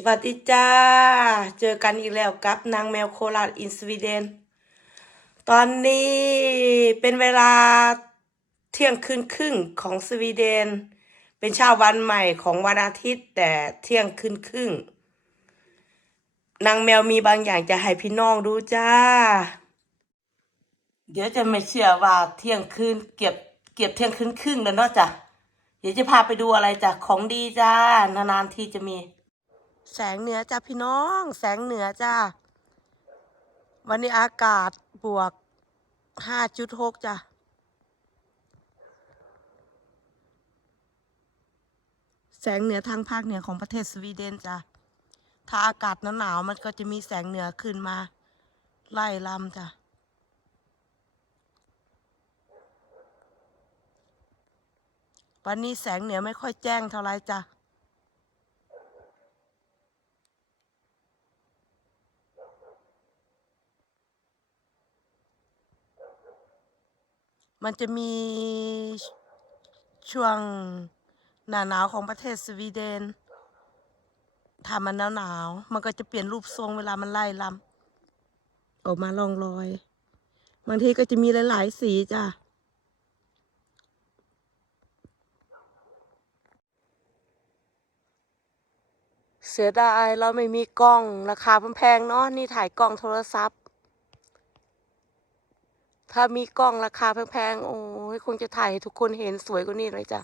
สวัสดีจ้า เจอกันอีกแล้วกับนางแมวโคราชอินสวีเดน ตอนนี้เป็นเวลาเที่ยงคืนครึ่งของสวีเดน เป็นเช้าวันใหม่ของวันอาทิตย์แต่เที่ยงคืนครึ่ง นางแมวมีบางอย่างจะให้พี่น้องดูจ้า เดี๋ยวจะไม่เชื่อว่าเที่ยงคืนเก็บเก็บเที่ยงคืนครึ่งแล้วเนาะจ้ะ เดี๋ยวจะพาไปดูอะไรจ้ะของดีจ้านานๆที่จะมี แสงเหนือจ้ะพี่น้อง แสงเหนือจ้าวันนี้อากาศบวกห้าจุดหกจ้ะแสงเหนือทางภาคเหนือของประเทศสวีเดนจ้ะถ้าอากาศหนาวๆมันก็จะมีแสงเหนือขึ้นมา ไล่ลำจ้ะวันนี้แสงเหนือไม่ค่อยแจ้งเท่าไรจ้ะ มันจะมีช่วงหนาหนาวของประเทศสวีเดน ถ้ามันหนาวหนาวมันก็จะเปลี่ยนรูปทรงเวลามันไล่ลำออกมาลองรอย บางทีก็จะมีหลาย ๆ สีจ้ะ เสียดายเราไม่มีกล้องราคาแพงเนาะนี่ถ่ายกล้องโทรศัพท์ ถ้ามีกล้องราคาแพงๆ โอ้ยคงจะถ่ายให้ทุกคนเห็นสวยกว่านี้เลยจ้ะ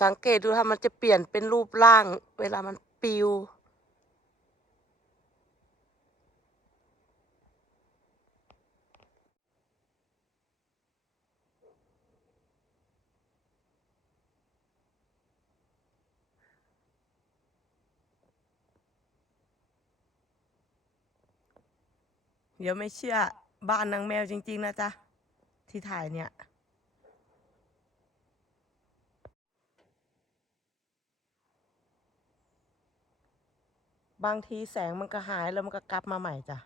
สังเกตดูถ้ามันจะเปลี่ยนเป็นรูปร่าง เวลามันปิว เดี๋ยวไม่เชื่อบ้านนางแมวจริง ๆ นะจ๊ะ ที่ถ่ายเนี่ย บางทีแสงมันก็หายแล้วมันก็กลับมาใหม่จ้ะ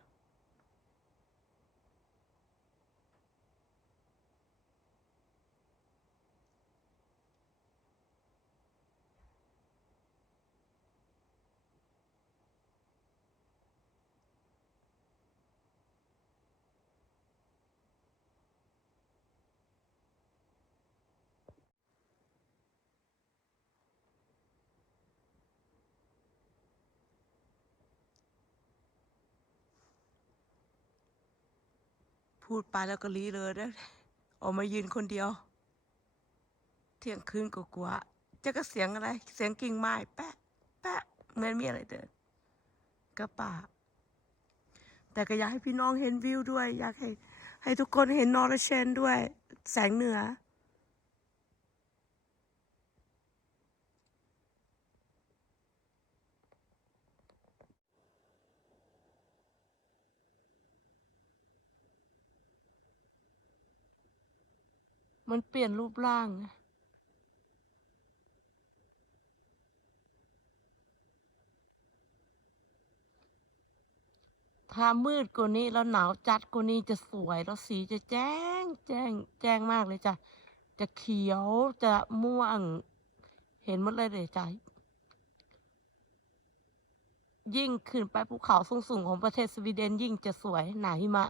พูดไปแล้วก็ลีเลยนะออกมายืนคนเดียว เที่ยงคืนก็กลัวจะก็เสียงอะไร เสียงกิ่งไม้แปะ แปะเหมือนมีอะไรเดินกระป่า แต่ก็อยากให้พี่น้องเห็นวิวด้วย อยากให้ ให้ทุกคนเห็นนอร์เชนด้วย แสงเหนือ มันเปลี่ยนรูปร่างถ้ามืดกว่านี้แล้วหนาวจัดกว่านี้จะสวยแล้วสีจะแจ้ง แจ้ง แจ้งมากเลยจ้ะ จะเขียวจะม่วง เห็นหมดเลยเลยจ้ะยิ่งขึ้นไปภูเขาสูงๆของประเทศสวีเดนยิ่งจะสวยหนาหิมะ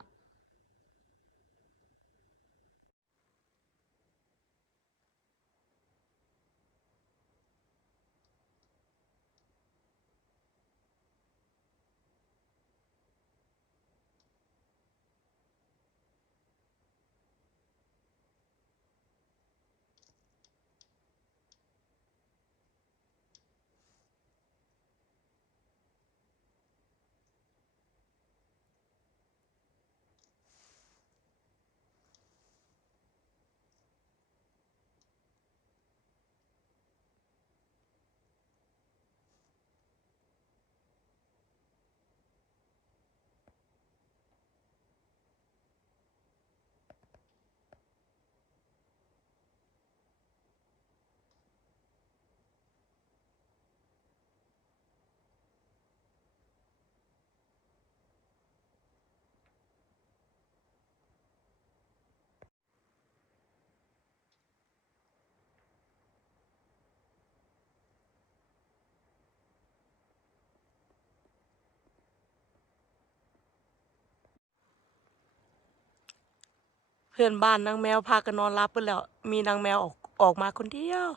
เพื่อนบ้านนางแมวพากันนอนรับไปแล้ว มีนางแมวออกออกมาคนเดียว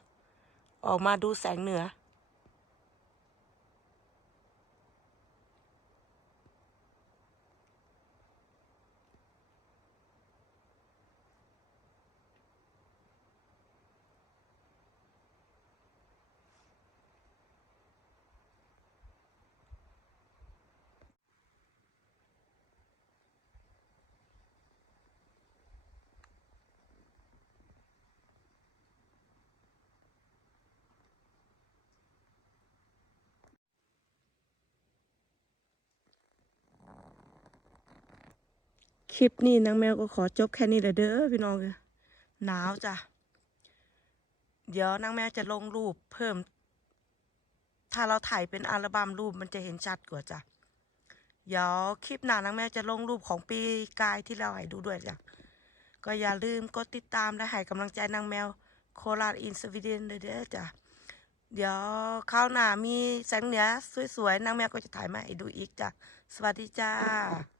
ออกมาดูแสงเหนือ คลิปนี้นางแมวก็ขอจบแค่นี้แหละเด้อพี่น้องหนาวจ้ะ เดี๋ยวนางแมวจะลงรูปเพิ่ม ถ้าเราถ่ายเป็นอัลบั้มรูปมันจะเห็นชัดกว่าจ้ะ เดี๋ยวคลิปหน้านางแมวจะลงรูปของปีกายที่เราให้ดูด้วยจ้ะ ก็อย่าลืมกดติดตามและให้กำลังใจนางแมวโคราชอินสวีเดนเลยเด้อจ้ะ เดี๋ยวคราวหน้ามีแสงเหนือสวยๆนางแมวก็จะถ่ายมาให้ดูอีกจ้ะ สวัสดีจ้า